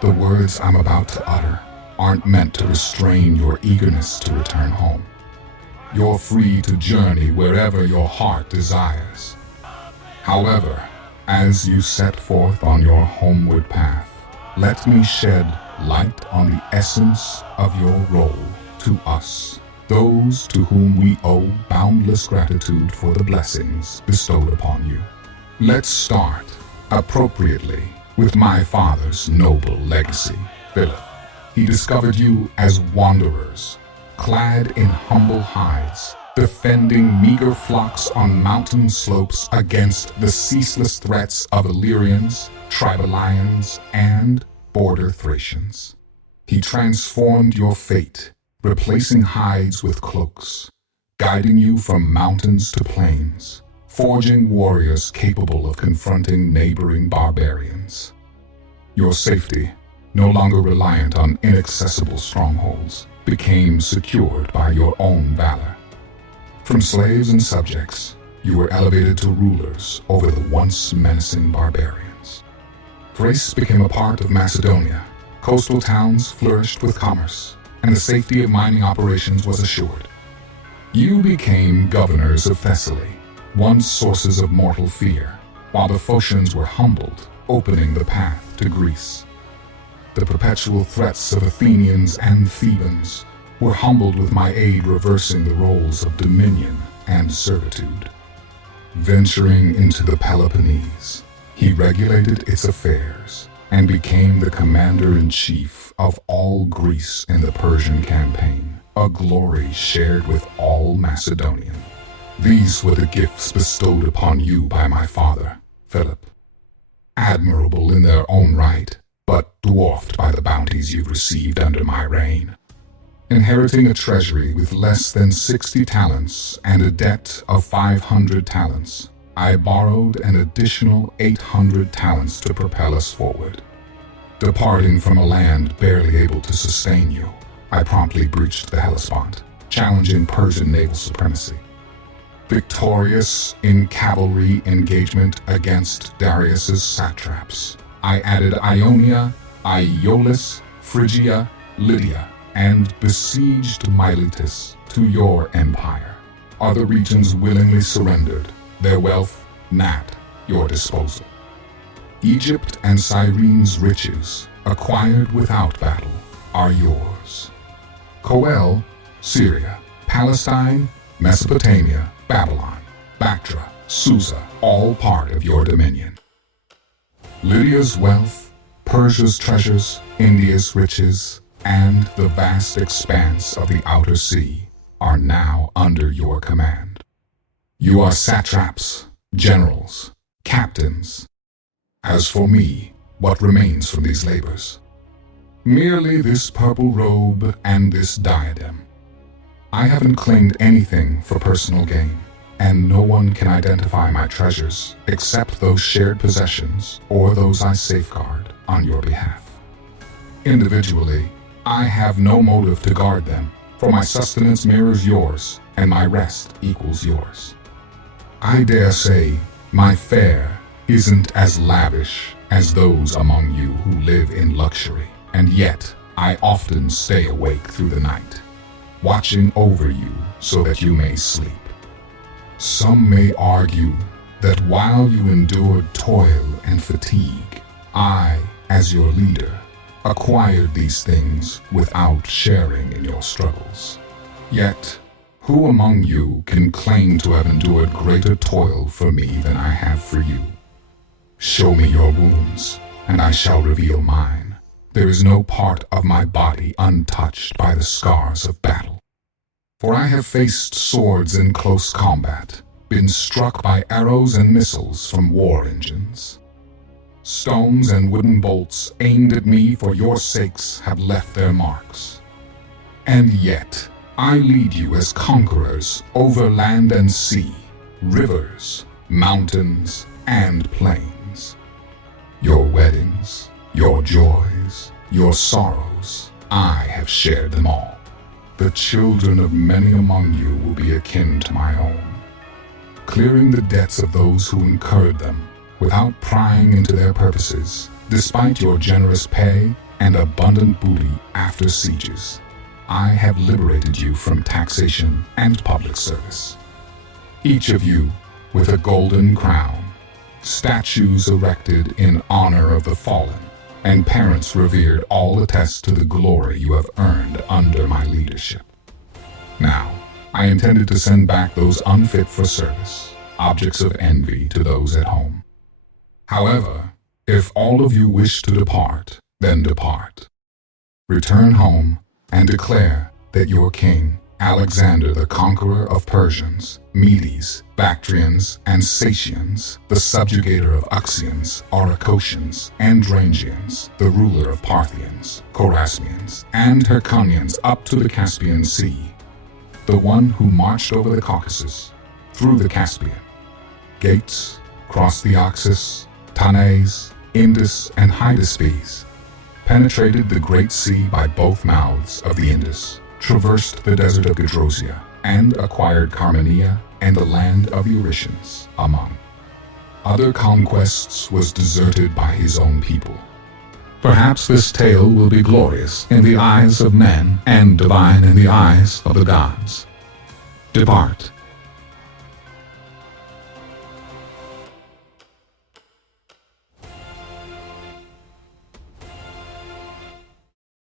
The words I'm about to utter aren't meant to restrain your eagerness to return home. You're free to journey wherever your heart desires. However, as you set forth on your homeward path, let me shed light on the essence of your role to us, those to whom we owe boundless gratitude for the blessings bestowed upon you. Let's start, appropriately, with my father's noble legacy, Philip. He discovered you as wanderers, clad in humble hides, defending meager flocks on mountain slopes against the ceaseless threats of Illyrians, Tribalians, and border Thracians. He transformed your fate, replacing hides with cloaks, guiding you from mountains to plains, forging warriors capable of confronting neighboring barbarians. Your safety, no longer reliant on inaccessible strongholds, became secured by your own valor. From slaves and subjects, you were elevated to rulers over the once menacing barbarians. Thrace became a part of Macedonia. Coastal towns flourished with commerce, and the safety of mining operations was assured. You became governors of Thessaly, once sources of mortal fear, while the Phocians were humbled, opening the path to Greece. The perpetual threats of Athenians and Thebans were humbled with my aid, reversing the roles of dominion and servitude. Venturing into the Peloponnese, he regulated its affairs and became the commander-in-chief of all Greece in the Persian campaign, a glory shared with all Macedonia. These were the gifts bestowed upon you by my father, Philip. Admirable in their own right, but dwarfed by the bounties you've received under my reign. Inheriting a treasury with less than 60 talents and a debt of 500 talents, I borrowed an additional 800 talents to propel us forward. Departing from a land barely able to sustain you, I promptly breached the Hellespont, challenging Persian naval supremacy. Victorious in cavalry engagement against Darius's satraps, I added Ionia, Aeolus, Phrygia, Lydia, and besieged Miletus to your empire. Other regions willingly surrendered, their wealth at your disposal. Egypt and Cyrene's riches, acquired without battle, are yours. Coel, Syria, Palestine, Mesopotamia, Babylon, Bactria, Susa, all part of your dominion. Lydia's wealth, Persia's treasures, India's riches, and the vast expanse of the outer sea are now under your command. You are satraps, generals, captains. As for me, what remains from these labors? Merely this purple robe and this diadem. I haven't claimed anything for personal gain, and no one can identify my treasures except those shared possessions or those I safeguard on your behalf. Individually, I have no motive to guard them, for my sustenance mirrors yours, and my rest equals yours. I dare say my fare isn't as lavish as those among you who live in luxury, and yet I often stay awake through the night, watching over you so that you may sleep. Some may argue that while you endured toil and fatigue, I, as your leader, acquired these things without sharing in your struggles. Yet, who among you can claim to have endured greater toil for me than I have for you? Show me your wounds, and I shall reveal mine. There is no part of my body untouched by the scars of battle. For I have faced swords in close combat, been struck by arrows and missiles from war engines. Stones and wooden bolts aimed at me for your sakes have left their marks. And yet, I lead you as conquerors over land and sea, rivers, mountains, and plains. Your weddings, your joys, your sorrows, I have shared them all. The children of many among you will be akin to my own, clearing the debts of those who incurred them without prying into their purposes. Despite your generous pay, and abundant booty after sieges. I have liberated you from taxation and public service. Each of you with a golden crown, statues erected in honor of the fallen, and parents revered all attest to the glory you have earned under my leadership. Now, I intended to send back those unfit for service, objects of envy to those at home. However, if all of you wish to depart, then depart. Return home and declare that your king, Alexander the conqueror of Persians, Medes, Bactrians, and Sacians, the subjugator of Uxians, Aracocians, and Drangians, the ruler of Parthians, Chorasmians, and Hyrcanians up to the Caspian Sea, the one who marched over the Caucasus, through the Caspian, Gates, crossed the Oxus, Tanais, Indus, and Hydaspes, penetrated the Great Sea by both mouths of the Indus, traversed the desert of Gedrosia, and acquired Carmania and the land of the Erysians, among other conquests, was deserted by his own people. Perhaps this tale will be glorious in the eyes of men and divine in the eyes of the gods. Depart,